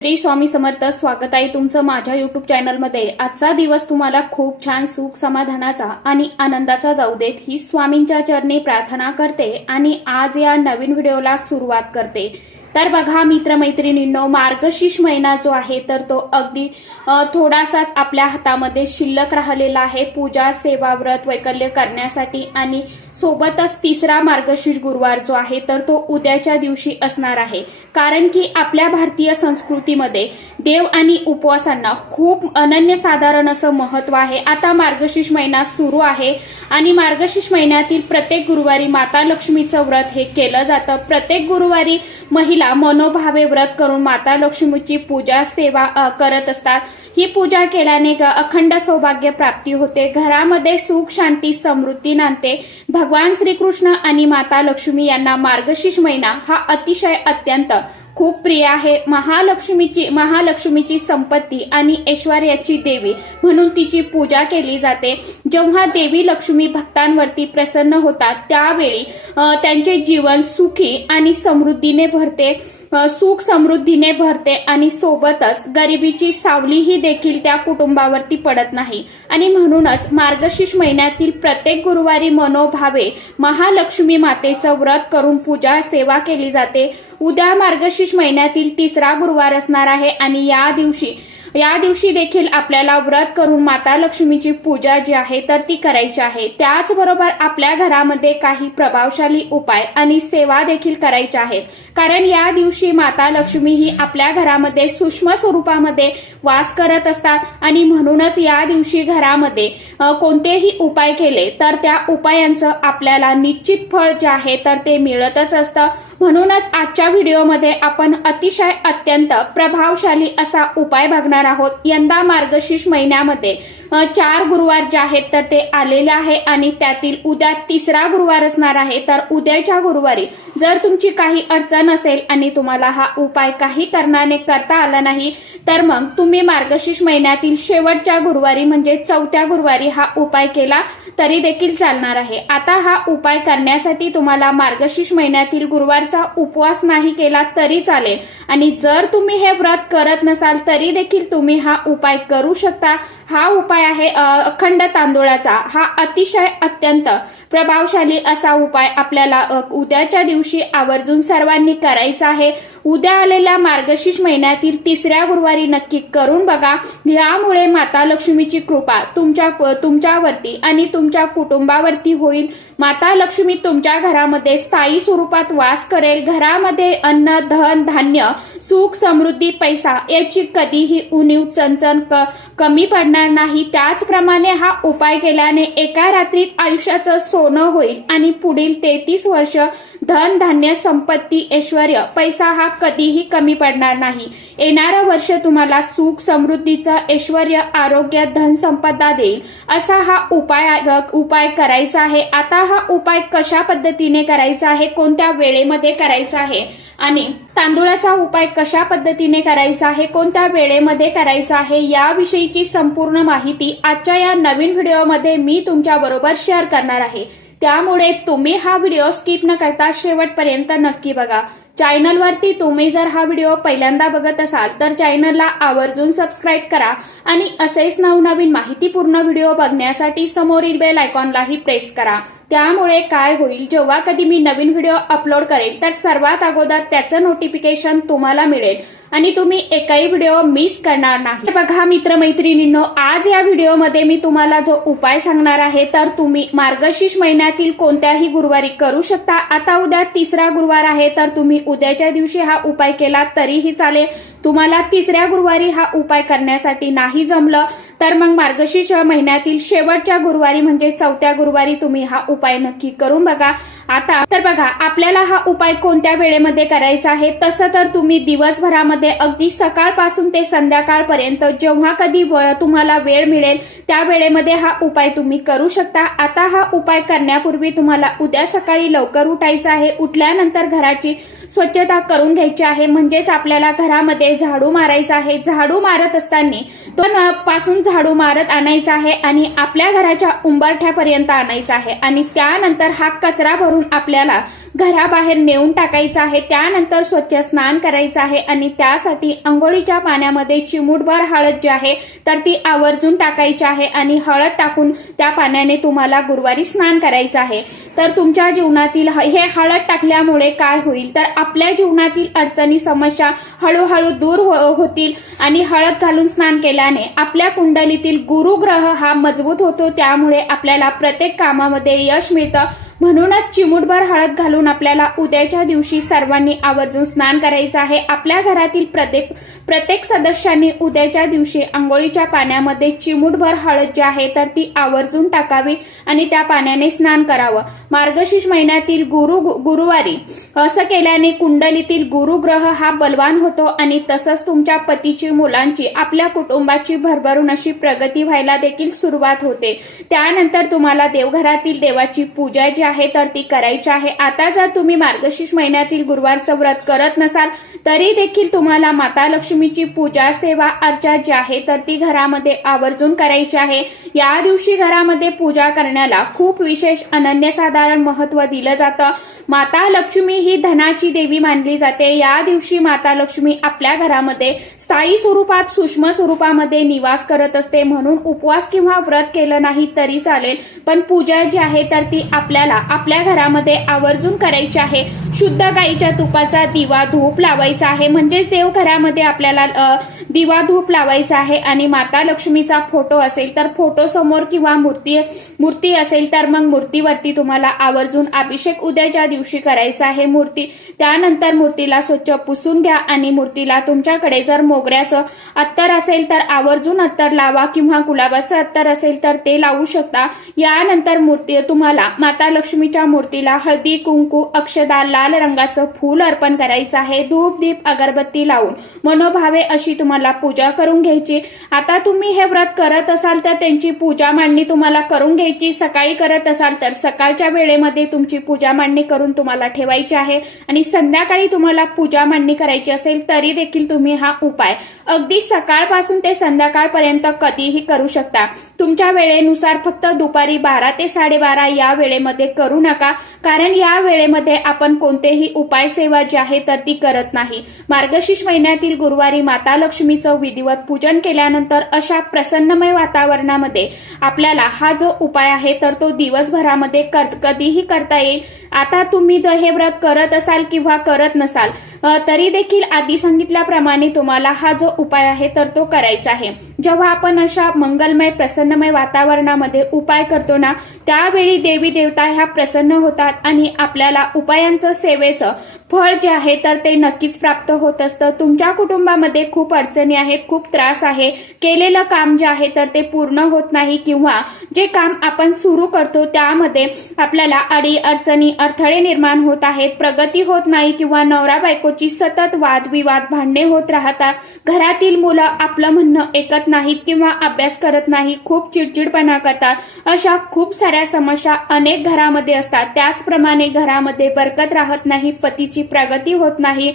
श्री स्वामी समर्थ. स्वागत आहे तुमचं माझ्या युट्यूब चॅनलमध्ये. आजचा दिवस तुम्हाला खूप छान सुख समाधानाचा आणि आनंदाचा जाऊ देत ही स्वामींच्या चरणी प्रार्थना करते आणि आज या नवीन व्हिडिओला सुरुवात करते. तर बघा मित्रमैत्रिणींनो, मार्गशीर्ष महिना जो आहे तर तो अगदी थोडासाच आपल्या हातामध्ये शिल्लक राहिलेला आहे पूजा, सेवा, व्रत, वैकल्य करण्यासाठी. आणि सोबतच तिसरा मार्गशीर्ष गुरुवार जो आहे तर तो उद्याच्या दिवशी असणार आहे. कारण की आपल्या भारतीय संस्कृतीमध्ये देव आणि उपवासांना खूप अनन्यसाधारण असं महत्व आहे. आता मार्गशीर्ष महिना सुरू आहे आणि मार्गशीर्ष महिन्यातील प्रत्येक गुरुवारी माता लक्ष्मीचं व्रत हे केलं जातं. प्रत्येक गुरुवारी महिला मनोभावे व्रत करून माता लक्ष्मीची पूजा, सेवा करत असतात. ही पूजा केल्याने अखंड सौभाग्य प्राप्ती होते, घरामध्ये सुख, शांती, समृद्धी नांदते. भगवान श्रीकृष्ण आणि माता लक्ष्मी यांना मार्गशीर्ष महिना हा अतिशय अत्यंत खूप प्रिय आहे. महालक्ष्मीची संपत्ती आणि ऐश्वर्याची देवी म्हणून तिची पूजा केली जाते. जेव्हा देवी लक्ष्मी भक्तांवरती प्रसन्न होतात त्यावेळी त्यांचे जीवन सुखी आणि समृद्धीने भरते, सुख समृद्धीने भरते आणि सोबतच गरिबीची सावलीही देखील त्या कुटुंबावरती पडत नाही. आणि म्हणूनच मार्गशीर्ष महिन्यातील प्रत्येक गुरुवारी मनोभावे महालक्ष्मी मातेचं व्रत करून पूजा, सेवा केली जाते. उद्या मार्गशीर्ष महिन्यातील तिसरा गुरुवार असणार आहे आणि या दिवशी देखील आपल्याला व्रत करून माता लक्ष्मीची पूजा जी आहे तर ती करायची आहे. त्याचबरोबर आपल्या घरामध्ये काही प्रभावशाली उपाय आणि सेवा देखील करायच्या आहेत. कारण या दिवशी माता लक्ष्मी ही आपल्या घरामध्ये सूक्ष्म स्वरूपामध्ये वास करत असतात आणि म्हणूनच या दिवशी घरामध्ये कोणतेही उपाय केले तर त्या उपायांचं आपल्याला निश्चित फळ जे आहे तर ते मिळतच असतं. म्हणूनच आजच्या व्हिडिओमध्ये आपण अतिशय अत्यंत प्रभावशाली असा उपाय बघणार आहोत. यंदा मार्गशीर्ष महिन्यामध्ये 4 गुरुवार जे आहेत तर ते आलेले आहे आणि त्यातील उद्या तिसरा गुरुवार असणार आहे. तर उद्याच्या गुरुवारी जर तुमची काही अडचण असेल आणि तुम्हाला हा उपाय काही कारणाने करता आला नाही तर मग तुम्ही मार्गशीर्ष महिन्यातील शेवटच्या गुरुवारी म्हणजे 4थ्या गुरुवारी हा उपाय केला तरी देखील चालणार आहे. आता हा उपाय करण्यासाठी तुम्हाला मार्गशीर्ष महिन्यातील गुरुवारचा उपवास नाही केला तरी चालेल आणि जर तुम्ही हे व्रत करत नसाल तरी देखील तुम्ही हा उपाय करू शकता. हा उपाय आहे अखंड तांदूळाचा. हा अतिशय अत्यंत प्रभावशाली असा उपाय आपल्याला उद्याच्या दिवशी आवर्जून सर्वांनी करायचा आहे. उद्या आलेल्या मार्गशीर्ष महिन्यातील तिसऱ्या गुरुवारी नक्की करून बघा. यामुळे माता लक्ष्मीची कृपा तुमच्यावरती आणि तुमच्या कुटुंबावरती होईल. माता लक्ष्मी तुमच्या घरामध्ये स्थायी स्वरूपात वास करेल. घरामध्ये अन्न, धन, धान्य, सुख, समृद्धी, पैसा याची कधीही उणीव, चणचण कमी पडणार नाही. त्याचप्रमाणे हा उपाय केल्याने एका रात्रीत आयुष्याचं सोनं होईल आणि पुढील 33 वर्ष धन, धान्य, संपत्ती, ऐश्वर्य, पैसा हा कधीही कमी पडणार नाही. येणारं वर्ष तुम्हाला सुख, समृद्धीचं, ऐश्वर्य, आरोग्य, धन, संपदा देईल. असा हा उपाय करायचा आहे. आता हा उपाय कशा पद्धतीने करायचा आहे, कोणत्या वेळेमध्ये करायचा आहे आणि तांदूळाचा उपाय कशा पद्धतीने करायचा आहे, कोणत्या वेळेमध्ये करायचा आहे याविषयीची संपूर्ण माहिती आजच्या या नवीन व्हिडिओमध्ये मी तुमच्या बरोबर शेअर करणार आहे. त्यामुळे तुम्ही हा व्हिडिओ स्किप न करता शेवटपर्यंत नक्की बघा. चॅनलवरती तुम्ही जर हा व्हिडिओ पहिल्यांदा बघत असाल तर चॅनलला आवर्जून सबस्क्राईब करा आणि असेच नवनवीन माहितीपूर्ण व्हिडिओ बघण्यासाठी समोरील बेल आयकॉनलाही प्रेस करा. त्यामुळे काय होईल, जेव्हा कधी मी नवीन व्हिडिओ अपलोड करेल तर सर्वात अगोदर त्याचं नोटिफिकेशन तुम्हाला मिळेल आणि तुम्ही एकही व्हिडिओ मिस करणार नाही. बघा मित्रमैत्रिणींनो, आज या व्हिडिओमध्ये मी तुम्हाला जो उपाय सांगणार आहे तर तुम्ही मार्गशीर्ष महिन्यातील कोणत्याही गुरुवारी करू शकता. आता उद्या तिसरा गुरुवार आहे तर तुम्ही उद्याच्या दिवशी हा उपाय केला तरीही चालेल. तुम्हाला तिसऱ्या गुरुवारी हा उपाय करण्यासाठी नाही जमलं तर मग मार्गशीर्ष महिन्यातील शेवटच्या गुरुवारी म्हणजे 4थ्या गुरुवारी तुम्ही हा उपाय नक्की करून बघा. आता तर बघा, आपल्याला हा उपाय कोणत्या वेळेमध्ये करायचा आहे. तसं तर तुम्ही दिवसभरामध्ये अगदी सकाळपासून ते संध्याकाळपर्यंत जेव्हा कधी तुम्हाला वेळ मिळेल त्या वेळेमध्ये हा उपाय तुम्ही करू शकता. आता हा उपाय करण्यापूर्वी तुम्हाला उद्या सकाळी लवकर उठायचं आहे. उठल्यानंतर घराची स्वच्छता करून घ्यायची आहे. म्हणजेच आपल्याला घरामध्ये झाडू मारायचा आहे. झाडू मारत असताना तो पासून झाडू मारत आणायचा आहे आणि आपल्या घराच्या उंबरठ्यापर्यंत आणायचा आहे आणि त्यानंतर हा कचरा भरून आपल्याला घराबाहेर नेऊन टाकायचा आहे. त्यानंतर स्वच्छ स्नान करायचं आहे आणि त्यासाठी अंघोळीच्या पाण्यामध्ये चिमूटभर हळद जी आहे तर ती आवर्जून टाकायची आहे आणि हळद टाकून त्या पाण्याने तुम्हाला गुरुवारी स्नान करायचं आहे. तर तुमच्या जीवनातील हे हळद टाकल्यामुळे काय होईल तर आपल्या जीवनातील अडचणी समस्या हळूहळू दूर होतील आणि हळद घालून स्नान केल्याने आपल्या कुंडलीतील गुरुग्रह हा मजबूत होतो. त्यामुळे आपल्याला प्रत्येक कामामध्ये यश मिळतं. म्हणूनच चिमूटभर हळद घालून आपल्याला उद्याच्या दिवशी सर्वांनी आवर्जून स्नान करायचं आहे. आपल्या घरातील प्रत्येक सदस्यांनी उद्याच्या दिवशी आंघोळीच्या पाण्यामध्ये चिमूटभर हळद जी आहे तर ती आवर्जून टाकावी आणि त्या पाण्याने स्नान करावं. मार्गशीर्ष महिन्यातील गुरुवारी असं केल्याने कुंडलीतील गुरुग्रह हा बलवान होतो आणि तसंच तुमच्या पतीची, मुलांची, आपल्या कुटुंबाची भरभरून अशी प्रगती व्हायला देखील सुरुवात होते. त्यानंतर तुम्हाला देवघरातील देवाची पूजा जी आहे तर ती करायची आहे. आता जर तुम्ही मार्गशीर्ष महिन्यातील गुरुवारचं व्रत करत नसाल तरी देखील तुम्हाला माता लक्ष्मीची पूजा, सेवा, अर्चा जी आहे तर ती घरामध्ये आवर्जून करायची आहे. या दिवशी घरामध्ये पूजा करण्याला खूप विशेष अनन्यसाधारण महत्व दिलं जातं. माता लक्ष्मी ही धनाची देवी मानली जाते. या दिवशी माता लक्ष्मी आपल्या घरामध्ये स्थायी स्वरूपात, सूक्ष्म स्वरूपामध्ये निवास करत असते. म्हणून उपवास किंवा व्रत केलं नाही तरी चालेल, पण पूजा जी आहे तर ती आपल्याला आपल्या घरामध्ये आवर्जून करायची आहे. शुद्ध गाईच्या तुपाचा दिवा धूप लावायचा आहे. म्हणजेच देवघरामध्ये आपल्याला दिवा धूप लावायचा आहे आणि माता लक्ष्मीचा फोटो असेल तर फोटो समोर किंवा मूर्ती असेल तर मग मूर्तीवरती तुम्हाला आवर्जून अभिषेक उद्याच्या दिवशी करायचा आहे. त्यानंतर मूर्तीला स्वच्छ पुसून घ्या आणि मूर्तीला तुमच्याकडे जर मोगऱ्याचं अत्तर असेल तर आवर्जून अत्तर लावा किंवा गुलाबाचं अत्तर असेल तर ते लावू शकता. यानंतर तुम्हाला माता लक्ष्मीच्या मूर्तीला हळदी, कुंकू, अक्षदा, लाल रंगाचं फूल अर्पण करायचं आहे. धूप, दीप, अगरबत्ती लावून मनोभावे अशी तुम्हाला पूजा करून घ्यायची. आता तुम्ही हे व्रत करत असाल तर त्यांची पूजा मांडणी तुम्हाला करून घ्यायची. सकाळी करत असाल तर सकाळच्या वेळेमध्ये तुमची पूजा मांडणी करून तुम्हाला ठेवायची आहे आणि संध्याकाळी तुम्हाला पूजा मांडणी करायची असेल तरी देखील तुम्ही हा उपाय अगदी सकाळपासून ते संध्याकाळपर्यंत कधीही करू शकता. तुमच्या वेळेनुसार फक्त दुपारी 12 ते 12:30 या वेळेमध्ये करू नका, कारण या वेळेमध्ये आपण कोणतेही उपाय सेवा जी आहे तर ती करत नाही. मार्गशीर्ष महिन्यातील गुरुवारी माता लक्ष्मीचं विधिवत पूजन केल्यानंतर अशा प्रसन्नमय वातावरणामध्ये आपल्याला हा जो उपाय आहे तर तो दिवसभरामध्ये कधीही करता येईल. आता तुम्ही हे व्रत करत असाल किंवा करत नसाल तरी देखील आधी सांगितल्याप्रमाणे तुम्हाला हा जो उपाय आहे तर तो करायचा आहे. जेव्हा आपण अशा मंगलमय, प्रसन्नमय वातावरणामध्ये उपाय करतो ना त्यावेळी देवी देवता ह्या प्रसन्न होतात आणि आपल्याला उपायांचं, सेवेचं फळ जे आहे तर ते नक्कीच प्राप्त होत असतं. तुमच्या कुटुंबामध्ये खूप अडचणी आहेत, खूप त्रास आहे, केलेलं काम जे आहे तर ते पूर्ण होत नाही किंवा जे काम आपण सुरू करतो त्यामध्ये आपल्याला अडचणी, अडथळे निर्माण होत आहेत, प्रगती होत नाही किंवा नवरा बायकोची सतत वादविवाद, भांडणे होत राहतात. घरातील मुलं आपलं म्हणणं ऐकत नाहीत किंवा अभ्यास करत नाही, खूप चिडचिडपणा करतात. अशा खूप साऱ्या समस्या अनेक घरामध्ये असतात. त्याचप्रमाणे घरामध्ये बरकत राहत नाही, पतीची प्रगती होत नाही,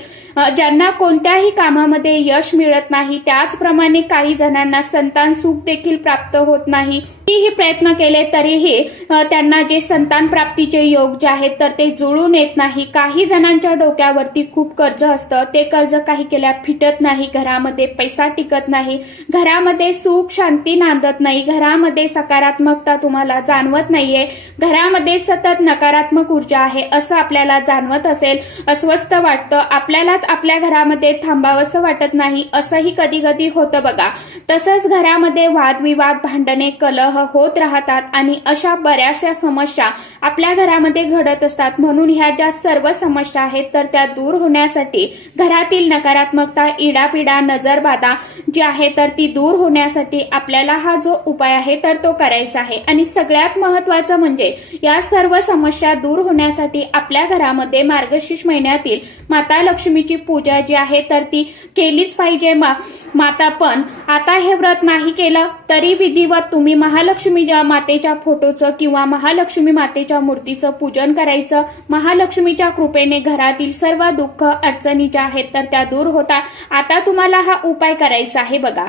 ज्यांना कोणत्याही कामामध्ये यश मिळत नाही. त्याचप्रमाणे काही जणांना संतान सुख देखील प्राप्त होत नाही. कितीही प्रयत्न केले तरीही त्यांना जे संतान प्राप्तीचे योग जे आहेत तर ते जुळून येत नाही. काही जणांच्या डोक्यावरती खूप कर्ज असतं, ते कर्ज काही केल्या फिटत नाही, घरामध्ये पैसा टिकत नाही, घरामध्ये सुख शांती नांदत नाही, घरामध्ये सकारात्मकता तुम्हाला जाणवत नाहीये, घरामध्ये सतत नकारात्मक ऊर्जा आहे असं आपल्याला जाणवत असेल, अस्वस्थ वाटतं, आपल्यालाच आपल्या घरामध्ये थांबावंसं वाटत नाही असंही कधी कधी होतं बघा. तसंच घरामध्ये वादविवाद, भांडणे, कलह होत राहतात आणि अशा बऱ्याचशा समस्या आपल्या घरामध्ये घडत असतात. म्हणून ह्या ज्या सर्व समस्या आहेत तर त्या दूर होण्यासाठी, घरातील नकारात्मकता, इडापिडा, नजरबाधा जी आहे तर ती दूर होण्यासाठी आपल्याला हा जो उपाय आहे तर तो करायचा आहे. आणि सगळ्यात महत्वाचं म्हणजे या सर्व समस्या दूर होण्यासाठी आपल्या घरामध्ये मार्गशीर्ष महिन्यातील माता लक्ष्मीची पूजा जी आहे तर ती केलीच पाहिजे माता. पण आता हे व्रत नाही केलं तरी विधिवत तुम्ही महालक्ष्मी मातेच्या फोटोचं किंवा महालक्ष्मी मातेच्या मूर्तीचं पूजन करायचं. महालक्ष्मीच्या कृपेने घरातील सर्व दुःख अडचणी ज्या आहेत तर त्या दूर होतात. आता तुम्हाला हा उपाय करायचा आहे बघा.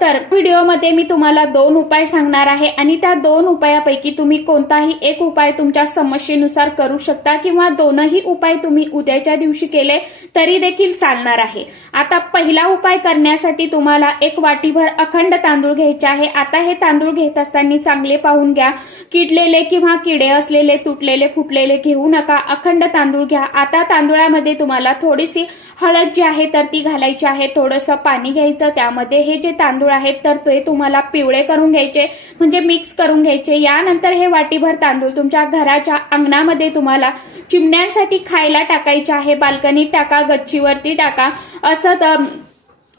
तर व्हिडिओमध्ये मी तुम्हाला 2 उपाय सांगणार आहे आणि त्या 2 उपायापैकी तुम्ही कोणताही एक उपाय तुमच्या समस्येनुसार करू शकता किंवा दोनही उपाय तुम्ही उद्याच्या दिवशी केले तरी देखील चालणार आहे. आता पहिला उपाय करण्यासाठी तुम्हाला 1 वाटीभर अखंड तांदूळ घ्यायचे आहे. आता हे तांदूळ घेत असताना चांगले पाहून घ्या. किडलेले किंवा किडे असलेले तुटलेले फुटलेले घेऊ नका. अखंड तांदूळ घ्या. आता तांदूळामध्ये तुम्हाला थोडीशी हळद जी आहे तर ती घालायची आहे. थोडंसं पाणी घ्यायचं. त्यामध्ये हे जे तांदूळ आहेत तर ते तुम्हाला पिवळे करून घ्यायचे म्हणजे मिक्स करून घ्यायचे. यानंतर हे वाटीभर तांदूळ तुमच्या घराच्या अंगणामध्ये तुम्हाला चिमण्यांसाठी खायला टाकायचे आहे. बाल्कनीत टाका, गच्चीवरती टाका,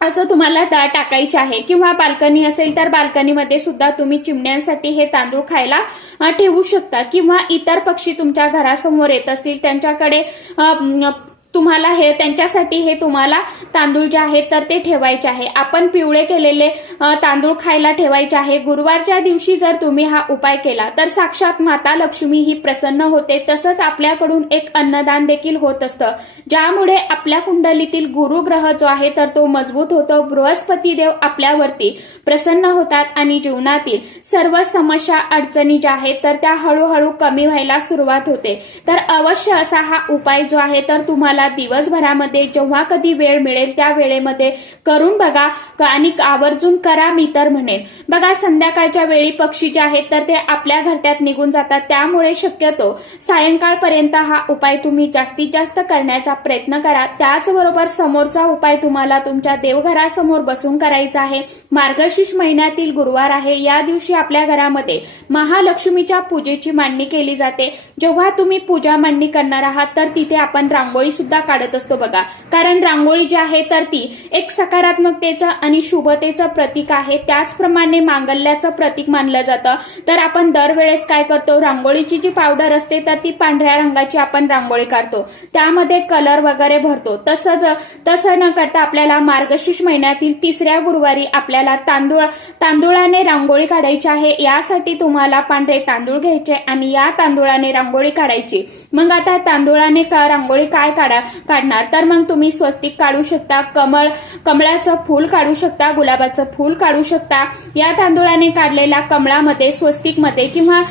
असं तुम्हाला टाकायचे आहे. किंवा बाल्कनी असेल तर बाल्कनीमध्ये सुद्धा तुम्ही चिमण्यांसाठी हे तांदूळ खायला ठेवू शकता. किंवा इतर पक्षी तुमच्या घरासमोर येत असतील त्यांच्याकडे तुम्हाला त्यांच्यासाठी हे तुम्हाला तांदूळ जे आहेत तर ते ठेवायचे आहे. आपण पिवळे केलेले तांदूळ खायला ठेवायचे आहे. गुरुवारच्या दिवशी जर तुम्ही हा उपाय केला तर साक्षात माता लक्ष्मी ही प्रसन्न होते. तसंच आपल्याकडून एक अन्नदान देखील होत असतं ज्यामुळे आपल्या कुंडलीतील गुरुग्रह जो आहे तर तो मजबूत होतो. बृहस्पती देव आपल्यावरती प्रसन्न होतात आणि जीवनातील सर्व समस्या अडचणी ज्या आहेत तर त्या हळूहळू कमी व्हायला सुरुवात होते. तर अवश्य असा हा उपाय जो आहे तर तुम्हाला दिवसभरामध्ये जेव्हा कधी वेळ मिळेल त्या वेळेमध्ये करून बघा आणि आवर्जून करा मी तर म्हणेन. बघा संध्याकाळच्या वेळी पक्षी जे आहेत तर ते आपल्या घरट्यात निघून जातात. त्यामुळे शक्यतो सायंकाळपर्यंत हा उपाय तुम्ही जास्तीत जास्त करण्याचा प्रयत्न करा. त्याचबरोबर समोरचा उपाय तुम्हाला तुमच्या देवघरासमोर बसून करायचा आहे. मार्गशीर्ष महिन्यातील गुरुवार आहे. या दिवशी आपल्या घरामध्ये महालक्ष्मीच्या पूजेची मांडणी केली जाते. जेव्हा तुम्ही पूजा मांडणी करणार आहात तर तिथे आपण रांगोळी सुद्धा काढत असतो बघा. कारण रांगोळी जी आहे तर ती एक सकारात्मकतेचं आणि शुभतेचं प्रतीक आहे. त्याचप्रमाणे मांगल्याचं प्रतीक मानलं जातं. तर आपण दरवेळेस काय करतो, रांगोळीची जी पावडर असते तर ती पांढऱ्या रंगाची आपण रांगोळी काढतो. त्यामध्ये कलर वगैरे भरतो. तसं न करता आपल्याला मार्गशीर्ष महिन्यातील 3ऱ्या गुरुवारी आपल्याला तांदूळाने रांगोळी काढायची आहे. यासाठी तुम्हाला पांढरे तांदूळ घ्यायचे आणि या तांदूळाने रांगोळी काढायची. मग आता तांदूळाने रांगोळी काय काढणार तर मग तुम्ही स्वस्तिक काढू शकता, कमळाचं फूल काढू शकता, गुलाबाचं फूल काढू शकता. या तांदूळाने काढलेल्या कमळामध्ये, स्वस्तिकमध्ये किंवा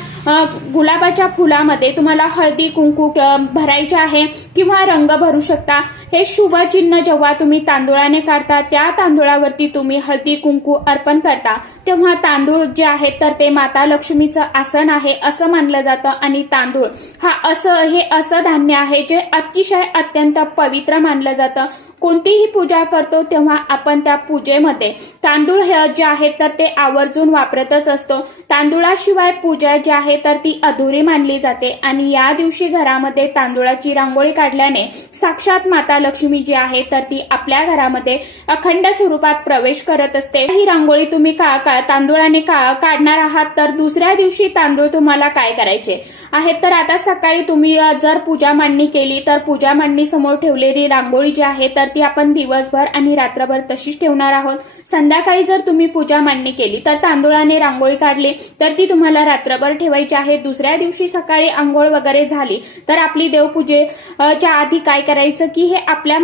गुलाबाच्या फुलामध्ये तुम्हाला हळदी कुंकू भरायचे आहे किंवा रंग भरू शकता. हे शुभ चिन्ह जेव्हा तुम्ही तांदूळाने काढता त्या तांदूळावरती तुम्ही हळदी कुंकू अर्पण करता तेव्हा तांदूळ जे आहेत तर ते माता लक्ष्मीचं आसन आहे असं मानलं जातं. आणि तांदूळ हे असं धान्य आहे जे अतिशय अत्यंत पवित्र मानलं जातं. कोणतीही पूजा करतो तेव्हा आपण त्या पूजेमध्ये तांदूळ जे आहेत तर ते आवर्जून वापरतच असतो. तांदूळाशिवाय पूजा जी आहे तर ती अधुरी मानली जाते. आणि या दिवशी घरामध्ये तांदूळाची रांगोळी काढल्याने साक्षात माता लक्ष्मी जी आहे तर ती आपल्या घरामध्ये अखंड स्वरूपात प्रवेश करत असते. ही रांगोळी तुम्ही तांदूळाने काढणार आहात तर दुसऱ्या दिवशी तांदूळ तुम्हाला काय करायचे आहेत तर आता सकाळी तुम्ही जर पूजा मांडणी केली तर पूजा मांडणी समोर ठेवलेली रांगोळी जी आहे तर ती आपण दिवसभर आणि रात्रभर तशीच ठेवणार आहोत. संध्याकाळी जर तुम्ही पूजा मांडणी केली तर तांदूळाने रांगोळी काढली तर ती तुम्हाला रात्रभर ठेवायची आहे. दुसऱ्या दिवशी सकाळी आंघोळ वगैरे झाली तर आपली देवपूजेच्या आधी काय करायचं की हे आपल्या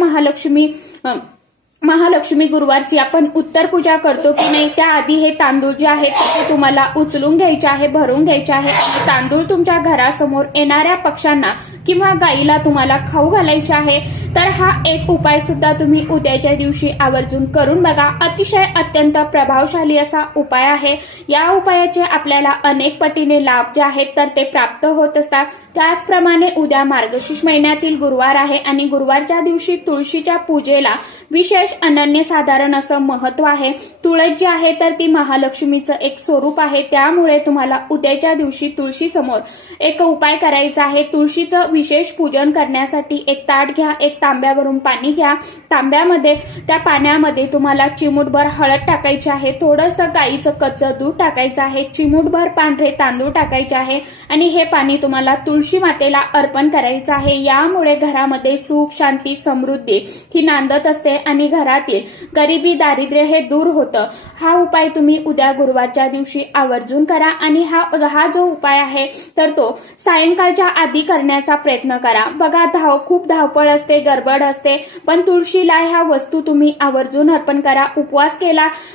महालक्ष्मी गुरुवारची आपण उत्तर पूजा करतो की नाही त्याआधी हे तांदूळ जे आहेत ते तुम्हाला उचलून घ्यायचे आहे, भरून घ्यायचे आहे. तांदूळ तुमच्या घरासमोर येणाऱ्या पक्ष्यांना किंवा गाईला तुम्हाला खाऊ घालायचे आहे. तर हा एक उपाय सुद्धा तुम्ही उद्याच्या दिवशी आवर्जून करून बघा. अतिशय अत्यंत प्रभावशाली असा उपाय आहे. या उपायाचे आपल्याला अनेक पटीने लाभ जे आहेत तर ते प्राप्त होत असतात. त्याचप्रमाणे उद्या मार्गशीर्ष महिन्यातील गुरुवार आहे आणि गुरुवारच्या दिवशी तुळशीच्या पूजेला विशेष विशेष अनन्यसाधारण असं महत्व आहे. तुळस जी आहे तर ती महालक्ष्मीचं एक स्वरूप आहे. त्यामुळे तुम्हाला उद्याच्या दिवशी तुळशी समोर एक उपाय करायचा आहे. तुळशीचं विशेष पूजन करण्यासाठी एक ताट घ्या, एक तांब्यावरून पाणी घ्या. तांब्यामध्ये त्या पाण्यामध्ये तुम्हाला चिमूटभर हळद टाकायची आहे, थोडंसं गाईचं कच्चं दूध टाकायचं आहे, चिमूटभर पांढरे तांदूळ टाकायचे आहे आणि हे पाणी तुम्हाला तुळशी मातेला अर्पण करायचं आहे. यामुळे घरामध्ये सुख, शांती, समृद्धी ही नांदत असते आणि घरातील गरिबी, दारिद्र्य हे दूर होतं. हा उपाय तुम्ही उद्या गुरुवारच्या दिवशी आवर्जून करा आणि हा जो उपाय आहे तर तो सायंकाळच्या आधी करण्याचा प्रयत्न करा. बघा, खूप धावपळ असते, गडबड असते, पण तुळशीला ह्या वस्तू तुम्ही आवर्जून अर्पण करा.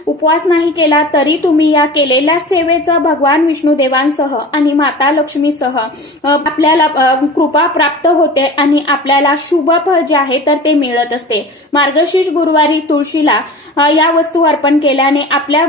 उपवास नाही केला तरी तुम्ही या केलेल्या सेवेचं भगवान विष्णुदेवांसह आणि माता लक्ष्मीसह आपल्याला कृपा प्राप्त होते आणि आपल्याला शुभ फळ जे आहे तर ते मिळत असते. मार्गशीर्ष गुरुवारी तुळशीला या वस्तू अर्पण केल्याने आपल्या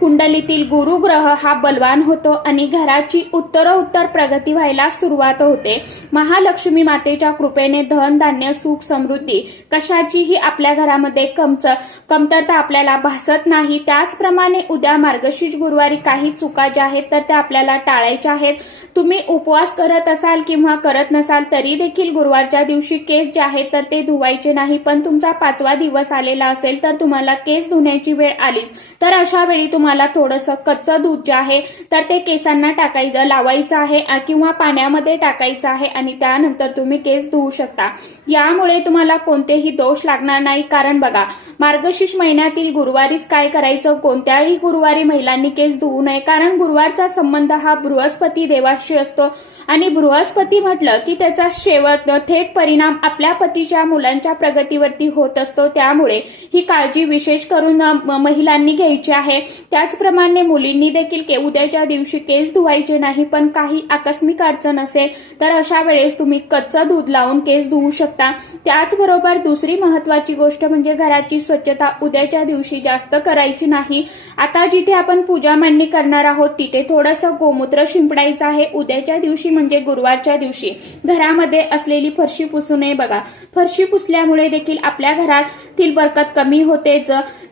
कुंडलीतील गुरुग्रह हा बलवान होतो आणि घराची उत्तरोत्तर प्रगती व्हायला सुरुवात होते. महालक्ष्मी मातेच्या कृपेने धन, धान्य, सुख, समृद्धी कशाचीही आपल्या घरामध्ये कमतरता आपल्याला भासत नाही. त्याचप्रमाणे उद्या मार्गशीर्ष गुरुवारी काही चुका ज्या आहेत तर त्या आपल्याला टाळायच्या आहेत. तुम्ही उपवास करत असाल किंवा करत नसाल तरी देखील गुरुवारच्या दिवशी केस जे आहेत तर ते धुवायचे नाही. पण तुमचा 5वा दिवस आलेला असेल तर तुम्हाला केस धुण्याची वेळ आलीच तर अशा वेळी तुम्हाला थोडंसं कच्चं दूध जे आहे तर ते केसांना लावायचं आहे किंवा पाण्यामध्ये टाकायचं आहे आणि त्यानंतर तुम्ही केस धुवू शकता. यामुळे तुम्हाला कोणतेही दोष लागणार नाही. कारण बघा, मार्गशीर्ष महिन्यातील गुरुवारीच काय करायचं, कोणत्याही गुरुवारी महिलांनी केस धुवू नये. कारण गुरुवारचा संबंध हा बृहस्पती देवाशी असतो आणि बृहस्पती म्हटलं की त्याचा थेट परिणाम आपल्या पतीच्या मुलांच्या प्रगतीवरती होत असतो. त्यामुळे ही काळजी विशेष करून महिलांनी घ्यायची आहे. त्याचप्रमाणे मुलींनी देखील उद्याच्या दिवशी केस धुवायचे नाही. पण काही आकस्मिक अडचण असेल तर अशा वेळेस तुम्ही कच्चं दूध लावून केस धुवू शकता. त्याचबरोबर दुसरी महत्वाची गोष्ट म्हणजे घराची स्वच्छता उद्याच्या दिवशी जास्त करायची नाही. आता जिथे आपण पूजा मांडणी करणार आहोत तिथे थोडंसं गोमूत्र शिंपडायचं आहे. उद्याच्या दिवशी म्हणजे गुरुवारच्या दिवशी घरामध्ये असलेली फरशी पुसू नये. बघा, फरशी पुसल्यामुळे देखील आपल्या घरातील बरकत कमी होते.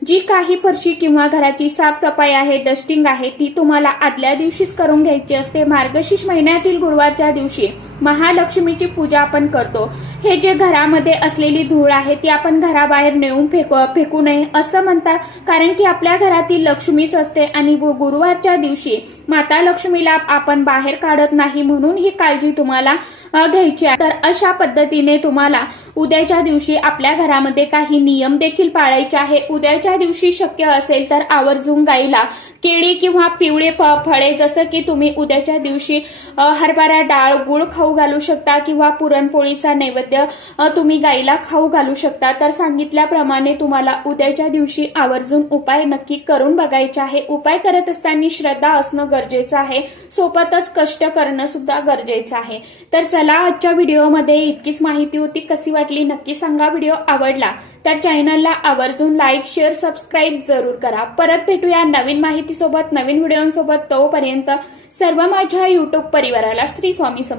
जी काही फरशी किंवा घराची साफसफाई आहे, डस्टिंग आहे, ती तुम्हाला आदल्या दिवशीच करून घ्यायची असते. मार्गशीर्ष महिन्यातील गुरुवारच्या दिवशी महालक्ष्मीची पूजा आपण करतो. हे जे घरामध्ये असलेली धूळ आहे ती आपण घराबाहेर नेऊन फेकू नये असं म्हणतात. कारण की आपल्या घरातील लक्ष्मीच असते आणि गुरुवारच्या दिवशी माता लक्ष्मीला आपण बाहेर काढत नाही, म्हणून ही काळजी तुम्हाला घ्यायची आहे. तर अशा पद्धतीने तुम्हाला उद्याच्या दिवशी आपल्या घरामध्ये काही नियम देखील पाळायचे आहे. उद्याच्या दिवशी शक्य असेल तर आवर्जून गाईला केळी किंवा पिवळे फळे, जसं की तुम्ही उद्याच्या दिवशी हरभरा डाळ, गुळ खाऊ घालू शकता किंवा पुरणपोळीचा नैवेद्य तुम्ही गाईला खाऊ घालू शकता. तर सांगितल्याप्रमाणे तुम्हाला उद्याच्या दिवशी आवर्जून उपाय नक्की करून बघायचे आहे. उपाय करत असताना श्रद्धा असणं गरजेचं आहे, सोबतच कष्ट करणं सुद्धा गरजेचं आहे. तर चला, आजच्या व्हिडिओमध्ये इतकीच माहिती होती. कशी वाटली नक्की सांगा. व्हिडिओ आवडला तर चॅनलला आवर्जून लाईक, शेअर, सबस्क्राईब जरूर करा. परत भेटूया नवीन माहितीसोबत, नवीन व्हिडिओसोबत. तोपर्यंत सर्व माझ्या युट्यूब परिवाराला श्री स्वामी समर्थ.